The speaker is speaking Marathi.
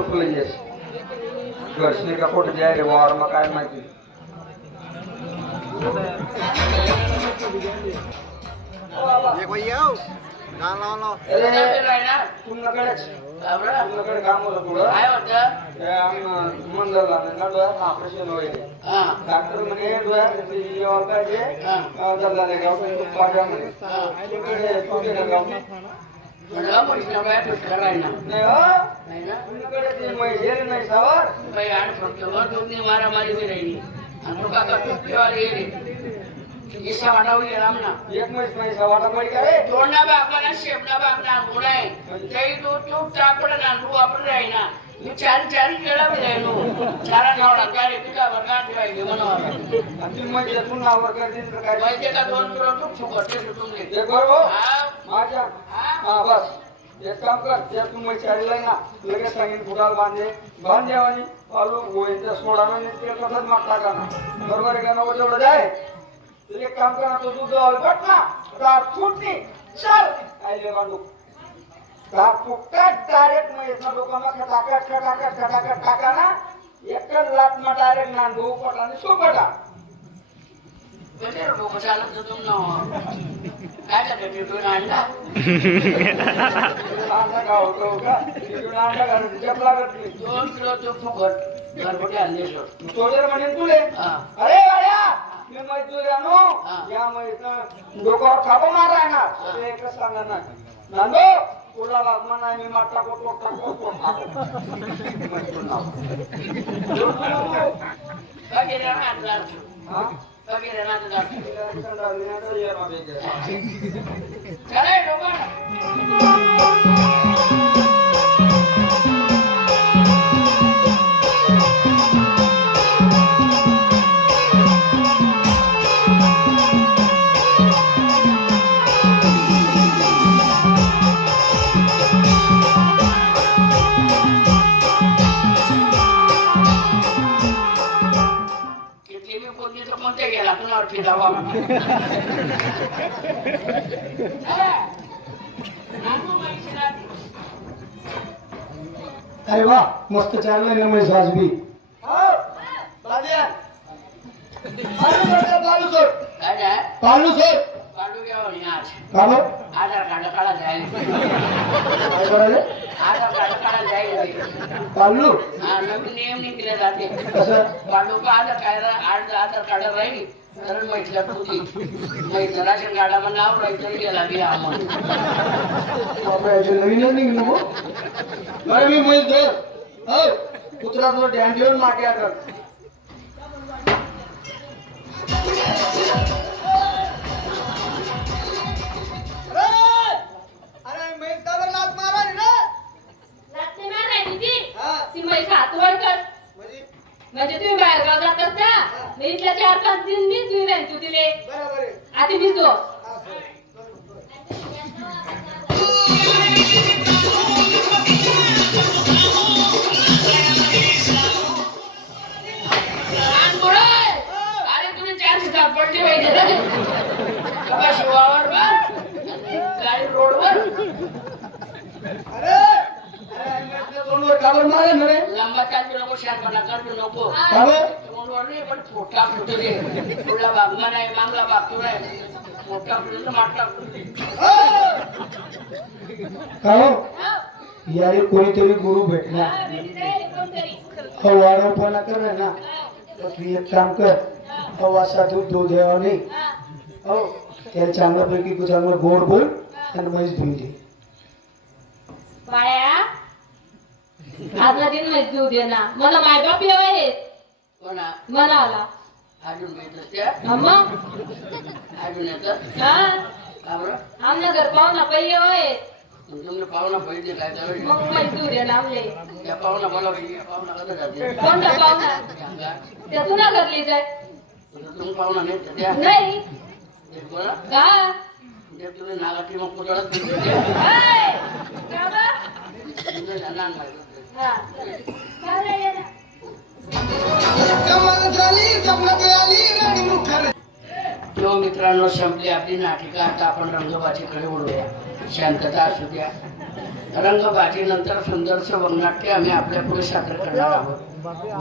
चुकलं घर्षणे का कुठे जाय रे वावर मग काय माहिती तुमच्याकडे काम होतं थोडं मंदरला ऑपरेशन होईल डॉक्टर म्हणे मारामारी बी राहिली ईसा वाटावली रामना एक पैसा वाटावली काय तोडना बापना शेपना बापना गुण आहे जई तो चूप चापड ना तू वापर राही ना मी चार केळा बी राहिलो चारा खावडा काय तुला वर्गात ठेवायचे म्हणून आणि म्हणजे तू नावर करतील तर काय माहिती का 2 किलो तूप फुकट ते तुमले ते बरोबर माझ्या हा बस एक काम कर त्या तू मी चारला ना लगेच सांगेन फुटाल बांधेवानी पालू गोयच्या सोडाना ने ते कसं माग टाका ना बरोबर आहे का नको तेवढं जाय एक काम करा तो दूध अलगट ना तार फुटनी चल आइले बांधू तार फुटत डायरेक्ट में इतना लोकांना खटाखट टाका ना एक लात में डायरेक्ट ना दो पटाने सो पटा बेटे लोक चालत तुम ना काय करते तू अंडा अंडा खाओ का तू अंडा खा जप लागत 2 किलो तो फुकट घरगुती आणले सोडर म्हणे तुले अरे गाड्या मी मजदूरानो या मग डोक्यावर खापा माराय ना अरे एक सांगा ना नांदो तुला लागमना मी माटा कोट वगैरे ना चले डोका अरे वाह मस्त चाललंय ना मी साजबी पालू आधार कार्ड काढा जाईल आधार कार्ड काढा जाईल पालू नवीन नियम निघले जाते पालू का आधार कार्ड राहील तर म्हटलं तुझी माहिती राशन कार्डावर नाव राहायचं गेला बी आम्हाला नवीनच निघलं मग अरे मी माहिती कुत्रा तुला ध्यान ठेवून मागे कर म्हणजे तुम्ही बाहेर गाव जात असता मी इथल्या 4-5 दिन मी तुम्ही बँक दिले आधी मी तो अरे तुम्ही 400 सापडले पाहिजे शिवावर गाडी रोडवर लंबा चालू नको शांतपणा करतो नको पण फोटा फुटू दे तुला बागमा नाही मागला बागतो नाही मोठा फुटून मागला यारे कोणीतरी गुरु भेटला वाढवपणा कर ना तू एक काम कर हवासा दूध द्यावा नाही हो त्याला चांगल्यापैकी चांगलं गोड बोल आणि म्हैस धुई दे बाळ्या आजला दिन माहिती देऊ दे ना मला मायबाप येऊ आहेत मला आला अजून भेटत मग अजून येतं आमच्या घर पाहुणा पहिले आहेत तुमने पाहुणा पहिले काय मग माहिती देऊ दे ना आमले त्या पाहुणा मला पाहुणा कसं जाते कोणता पाहुणा त्या तुला घरली जाय तुम्ही पाहुणा नाही नाही का तुला नागाची मग पुतळत मित्रांनो संपली आपली नाटिका आता आपण रंगबाजीकडे वळूया शांतता असू द्या रंगबाजी नंतर सुंदरचं वंगनाट्य आम्ही आपल्या पुढे सादर करणार आहोत.